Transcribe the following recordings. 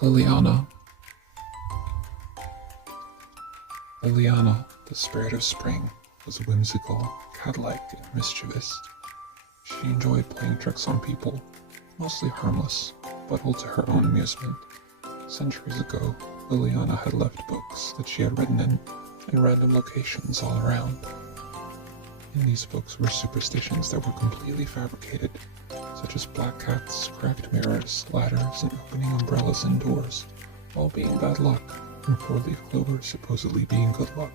Liliana. Liliana, the spirit of spring, was whimsical, cat-like, and mischievous. She enjoyed playing tricks on people, mostly harmless, but all to her own amusement. Centuries ago, Liliana had left books that she had written in random locations all around. In these books were superstitions that were completely fabricated, such as black cats, cracked mirrors, ladders, and opening umbrellas indoors, all being bad luck, and four-leaf clover supposedly being good luck.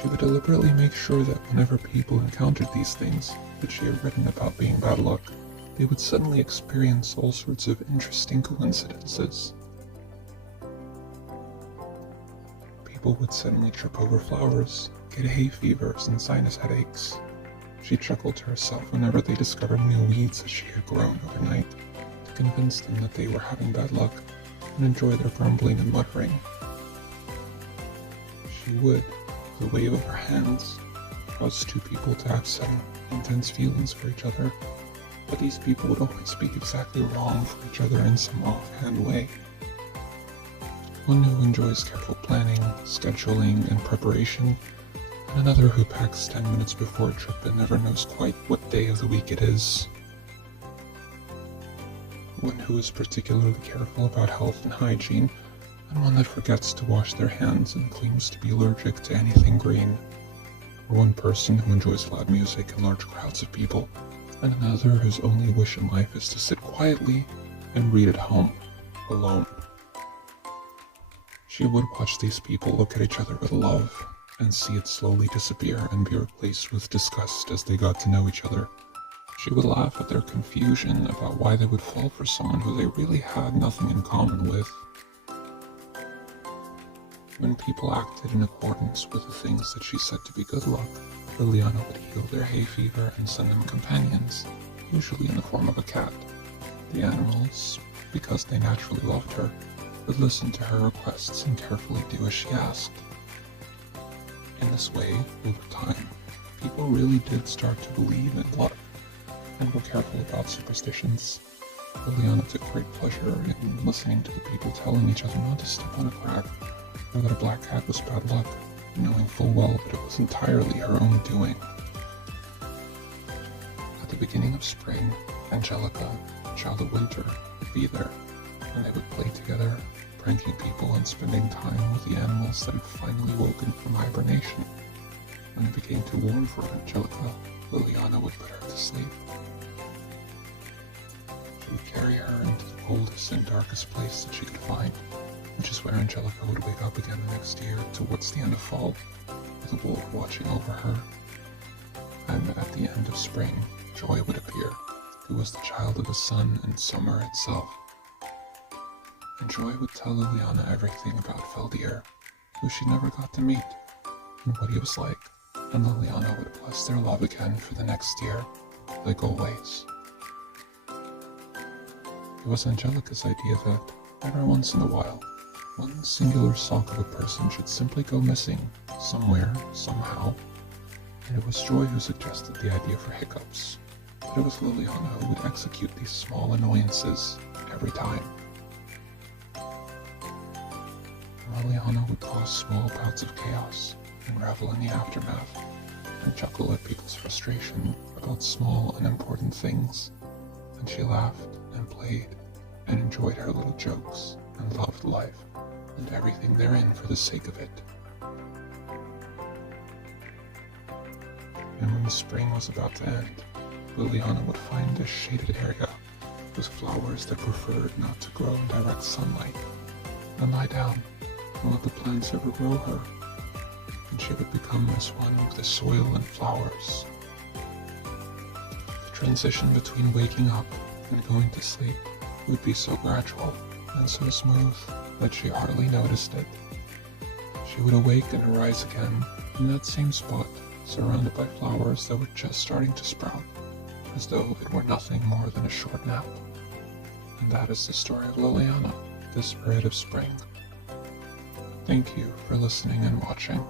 She would deliberately make sure that whenever people encountered these things that she had written about being bad luck, they would suddenly experience all sorts of interesting coincidences. People would suddenly trip over flowers, get hay fevers and sinus headaches. She chuckled to herself whenever they discovered new weeds that she had grown overnight, to convince them that they were having bad luck and enjoy their grumbling and muttering. She would, with a wave of her hands, cause two people to have sudden, intense feelings for each other, but these people would always be exactly wrong for each other in some offhand way. One who enjoys careful planning, scheduling, and preparation, and another who packs 10 minutes before a trip and never knows quite what day of the week it is. One who is particularly careful about health and hygiene, and one that forgets to wash their hands and claims to be allergic to anything green. Or one person who enjoys loud music and large crowds of people, and another whose only wish in life is to sit quietly and read at home, alone. She would watch these people look at each other with love, and see it slowly disappear and be replaced with disgust as they got to know each other. She would laugh at their confusion about why they would fall for someone who they really had nothing in common with. When people acted in accordance with the things that she said to be good luck, Liliana would heal their hay fever and send them companions, usually in the form of a cat. The animals, because they naturally loved her, would listen to her requests and carefully do as she asked. In this way, over time, people really did start to believe in luck and were careful about superstitions. Liliana took great pleasure in listening to the people telling each other not to step on a crack, or that a black cat was bad luck, knowing full well that it was entirely her own doing. At the beginning of spring, Angelica, child of winter, would be there, and they would play together, pranking people and spending time with the animals that had finally woken from hibernation. When it became too warm for Angelica, Liliana would put her to sleep. She would carry her into the coldest and darkest place that she could find, which is where Angelica would wake up again the next year towards the end of fall, with a wolf watching over her. And at the end of spring, Joy would appear, who was the child of the sun and summer itself. And Joy would tell Liliana everything about Feldier, who she never got to meet, and what he was like, and Liliana would bless their love again for the next year, like always. It was Angelica's idea that, every once in a while, one singular sock of a person should simply go missing, somewhere, somehow, and it was Joy who suggested the idea for hiccups, but it was Liliana who would execute these small annoyances every time. Liliana would cause small bouts of chaos and revel in the aftermath, and chuckle at people's frustration about small, unimportant things. And she laughed and played and enjoyed her little jokes and loved life and everything therein for the sake of it. And when the spring was about to end, Liliana would find a shaded area with flowers that preferred not to grow in direct sunlight, and lie down and let the plants overgrow her, and she would become as one with the soil and flowers. The transition between waking up and going to sleep would be so gradual and so smooth that she hardly noticed it. She would awake and arise again in that same spot, surrounded by flowers that were just starting to sprout, as though it were nothing more than a short nap. And that is the story of Liliana, the spirit of spring. Thank you for listening and watching.